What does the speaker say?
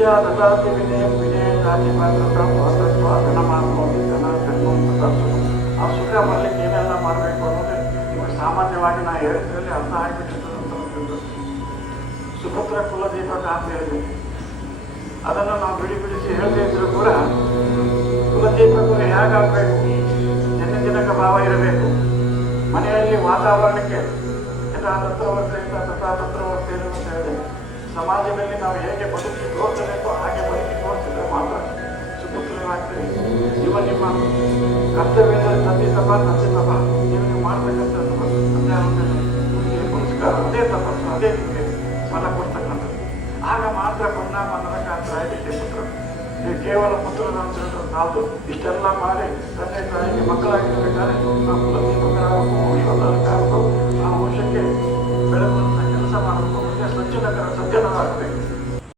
ವಿದ್ಯಾ ದದಾತಿ ವಿನಯಂ ವಿನಯದಾತಿ ಪಾತ್ರತಾ ಪಾತ್ರತ್ವ ಧನಮಾತ್ಮೋತಿ ಧನ ಜನ್ಮೋತ್ಪತ್ತ ಆ ಸುಖ ಬರಲಿಕ್ಕೆ ಏನೆಲ್ಲ ಮಾಡಬೇಕು ಅನ್ನೋದು ನಿಮಗೆ ಸಾಮಾನ್ಯವಾಗಿ ನಾ ಹೇಳಿದ್ರಲ್ಲಿ ಅರ್ಥ ಆಗಿಬಿಟ್ಟಿರ್ತದೆ ಅಂತ ಒಂದು ಸುಪುತ್ರ ಕುಲದೀಪಕ ಅಂತ ಹೇಳಿದ್ವಿ. ಅದನ್ನು ನಾವು ಬಿಡಿಸಿ ಹೇಳದೇ ಇದ್ರೂ ಕೂಡ ಕುಲದೀಪಕರು ಹೇಗಾಗಬೇಕು, ಜನಜನಕ ಭಾವ ಇರಬೇಕು, ಮನೆಯಲ್ಲಿ ವಾತಾವರಣಕ್ಕೆ ಯಥಾ ತತ್ರವರ್ತೆಯಿಂದ ತಥಾ ತತ್ರವರ್ತೆಯನ್ನು ಅಂತ ಹೇಳಿದೆ. ಸಮಾಜದಲ್ಲಿ ನಾವು ಹೇಗೆ ಬದುಕಿ ತೋರಿಸಬೇಕು ಹಾಗೆ ಬದುಕಿ ತೋರಿಸಿದ್ರೆ ಮಾತ್ರ ಸುಪುತ್ರರಾಗ್ತೀವಿ. ನಿಮ್ಮ ಕರ್ತವ್ಯದಲ್ಲಿ ತಂದೆ ತಪ್ಪ ನೀವು ಮಾಡಬೇಕಂತ ಪುರಸ್ಕಾರ ಅದೇ ತಪಸ್ಸು, ಅದೇ ನಿಮಗೆ ಫಲ ಕೊಡ್ತಕ್ಕಂಥದ್ದು. ಆಗ ಮಾತ್ರ ಪರಿಣಾಮ ನರಕಾಂತರಾಗಿದೆ ಪುತ್ರ. ನೀವು ಕೇವಲ ಪುತ್ರನ ಅಂತ ಸಾಲದು. ಇಷ್ಟೆಲ್ಲ ಮಾಡಿ ತಂದೆ ತಾಯಿಗೆ ಮಕ್ಕಳಾಗಿರ್ಬೇಕಾದ್ರೆ ನಾವು ಕುಲದೀಪಕರಾಗಬೇಕು, ವಂಶೋದ್ಧಾರಕಾಗಬೇಕು, ಆ ವಂಶಕ್ಕೆ ಬೆಳಗುವಂಥ ಕೆಲಸ ಮಾಡಬೇಕು, ಮುಂದೆ ಸಜ್ಜನರಾಗಬೇಕು.